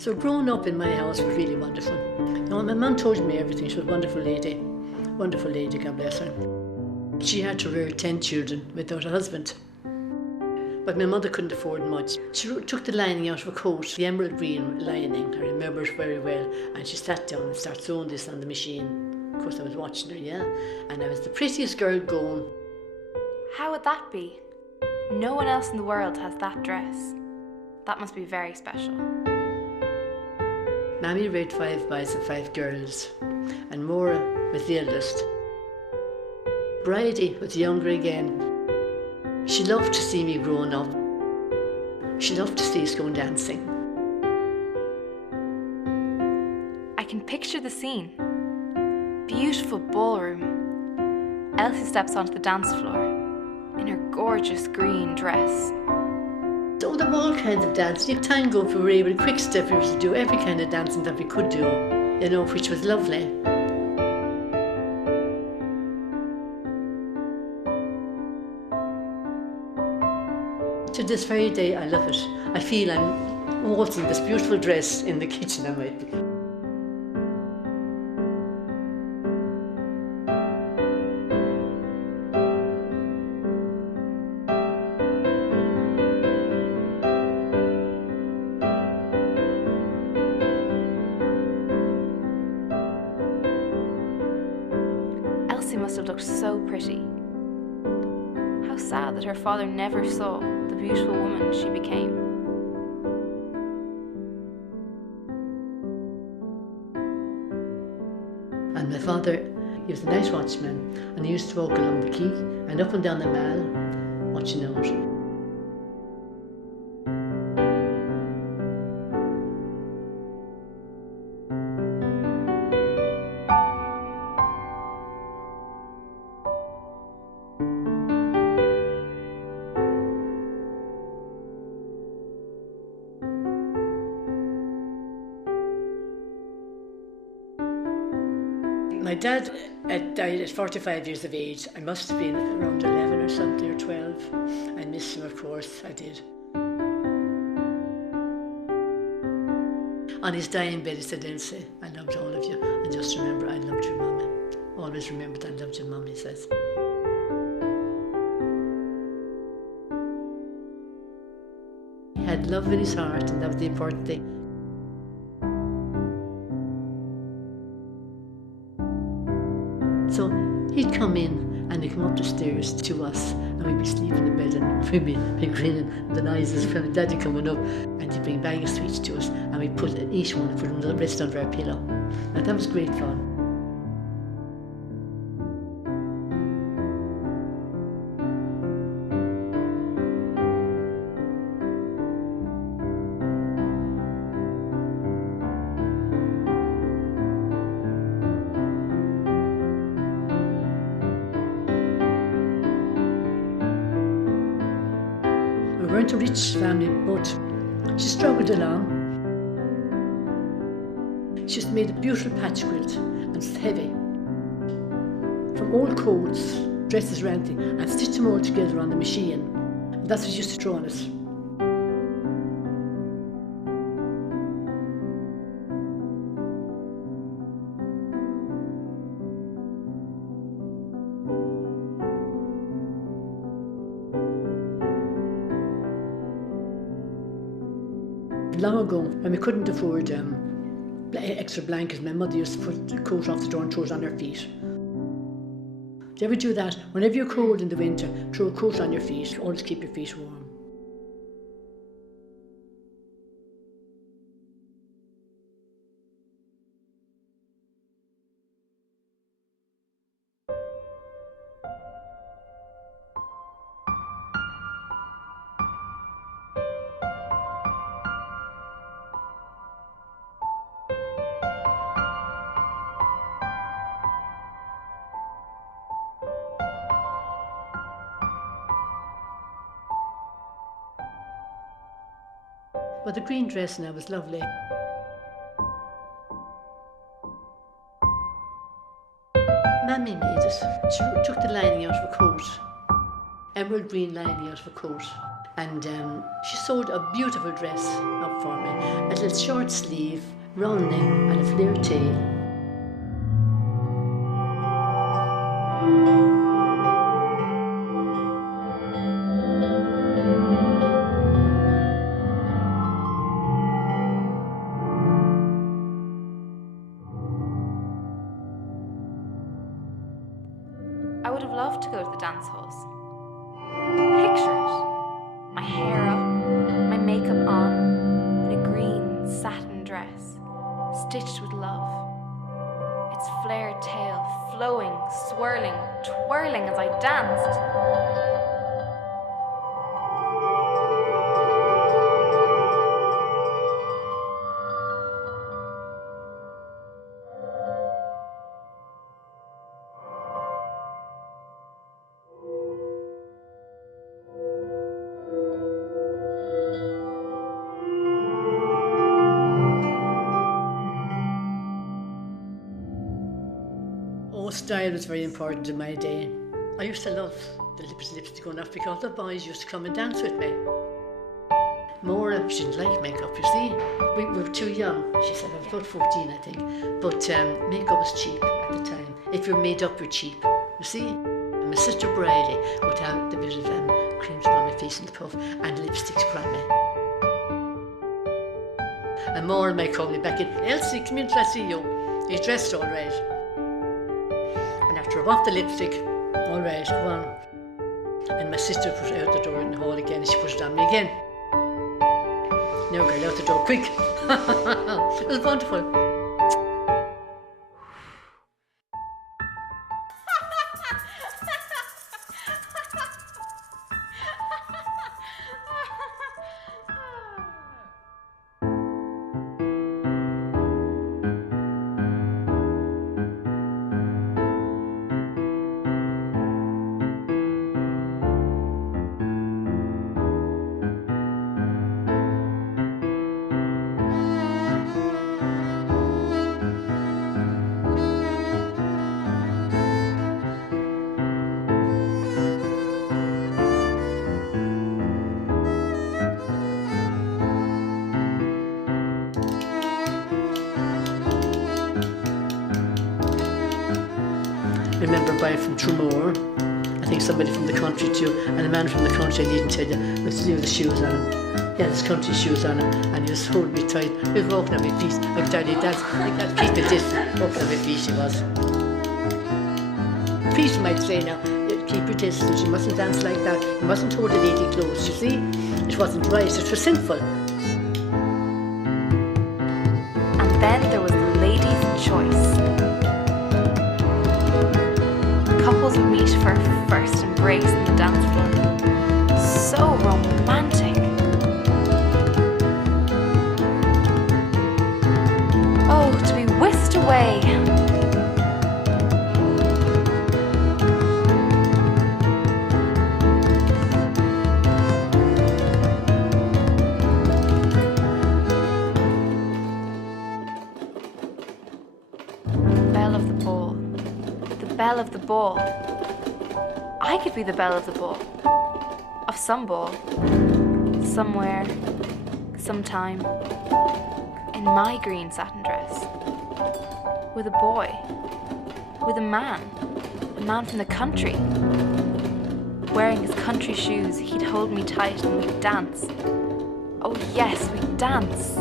So growing up in my house was really wonderful. My mum told me everything. She was a wonderful lady, God bless her. She had to rear 10 children without a husband. But my mother couldn't afford much. She took the lining out of a coat, the emerald green lining, I remember it very well, and she sat down and started sewing this on the machine. Of course I was watching her, yeah, and I was the prettiest girl going. How would that be? No one else in the world has that dress. That must be very special. Mammy reared 5 boys and 5 girls, and Maura was the eldest. Bridie was younger again. She loved to see me growing up. She loved to see us going dancing. I can picture the scene. Beautiful ballroom. Elsie steps onto the dance floor in her gorgeous green dress. So there were all kinds of dancing. Tango, if we were able, quick step, we were to do every kind of dancing that we could do, which was lovely. To this very day, I love it. I feel I'm waltzing this beautiful dress in the kitchen, I might be. Elsie must have looked so pretty. How sad that her father never saw the beautiful woman she became. And my father, he was a night watchman, and he used to walk along the quay and up and down the mall, watching out. My dad died at 45 years of age. I must have been around 11 or something, or 12. I miss him, of course, I did. On his dying bed, he said, "Elsie, I loved all of you, and just remember, I loved your mummy. Always remember that I loved your mummy," he says. He had love in his heart, and that was the important thing. So he'd come in and he'd come up the stairs to us, and we'd be sleeping in the bed and we'd be grinning the noises from Daddy coming up, and he'd bring a bag of sweets to us, and we'd put each one and put them the rest under our pillow. And that was great fun. We weren't a rich family, but she struggled along. She's made a beautiful patch quilt, and it's heavy. From old coats, dresses or anything, and stitched them all together on the machine. And that's what she used to draw on us. Long ago, when we couldn't afford extra blankets, my mother used to put the coat off the door and throw it on her feet. Do you ever do that? Whenever you're cold in the winter, throw a coat on your feet. Always keep your feet warm. But the green dress now was lovely. Mammy made it. She took the lining out of a coat, emerald green lining out of a coat, and she sewed a beautiful dress up for me. A little short sleeve, round neck and a flare tail. I would have loved to go to the dance halls. Picture it. My hair up, my makeup on, in a green satin dress, stitched with love. Its flared tail flowing, swirling, twirling as I danced. Oh, style was very important in my day. I used to love the lipstick going off because the boys used to come and dance with me. Maura, she didn't like makeup, you see. We were too young. She said I was about 14, I think. But makeup was cheap at the time. If you're made up, you're cheap, you see. And my sister Bridie would have the bit of cream to put on my face and the puff and lipstick to put on me. And Maura might call me back in, Elsie, come in till I see you. You're dressed all right. After off the lipstick, all right, go on. And my sister put it out the door in the hall again, and she put it on me again. Now girl, out the door, quick. It was wonderful. I remember a boy from Tremor, I think somebody from the country too, and a man from the country, I needn't tell you, with the shoes on him. He had his country shoes on him, and he was holding me tight. He was walking on my feet. I could tell you, that's like that, keep it this, walking on my feet he was. People might say now, keep your distance, you mustn't dance like that, you mustn't hold the lady close, you see? It wasn't right, it was sinful. And then there was the lady's choice. Couples would meet for a first embrace on the dance floor. So romantic. Oh, to be whisked away. Belle of the ball. The belle of the ball. I could be the belle of the ball. Of some ball. Somewhere. Sometime. In my green satin dress. With a boy. With a man. A man from the country. Wearing his country shoes, he'd hold me tight and we'd dance. Oh yes, we'd dance.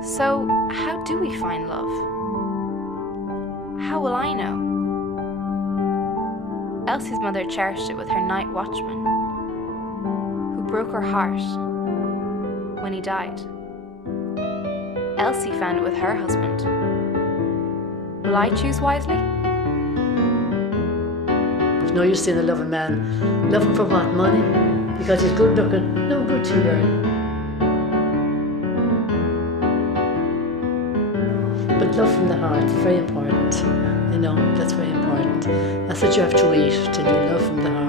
So, how do we find love? How will I know? Elsie's mother cherished it with her night watchman, who broke her heart when he died. Elsie found it with her husband. Will I choose wisely? There's no use saying I love a man. Love him for what? Money? Because he's good looking? No good to you, girl. But love from the heart is very important. You know, that's very important. That's what you have to eat, till you love from the heart.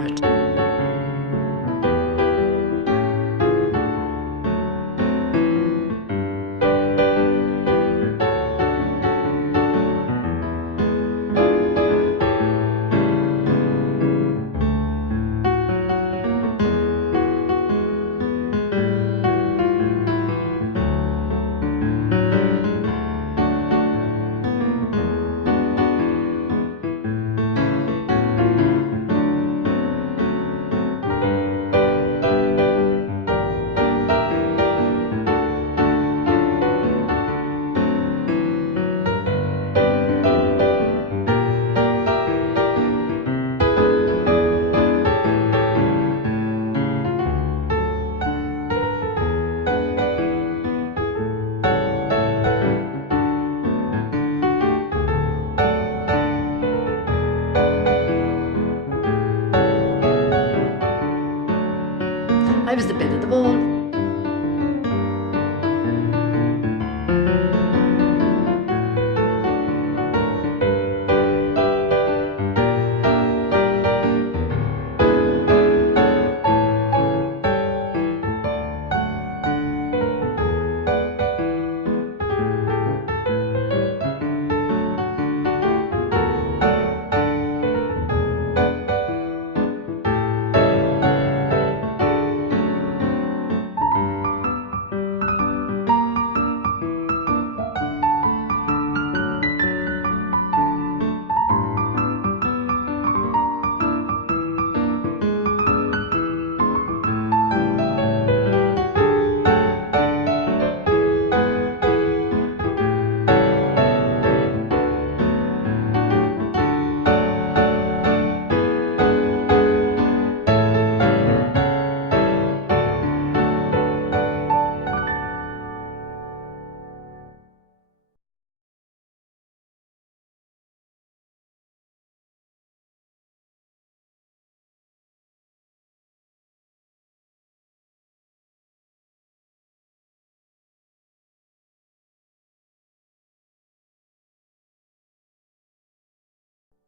I was the belle of the ball.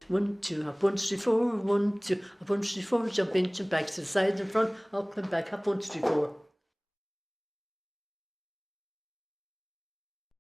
One, two, hop, 1, 2, 3, 4. 1, 2, hop, 1, 2, 3, 4. Jump in, jump back to the side and front, up and back, hop, 1, 2, 3, 4.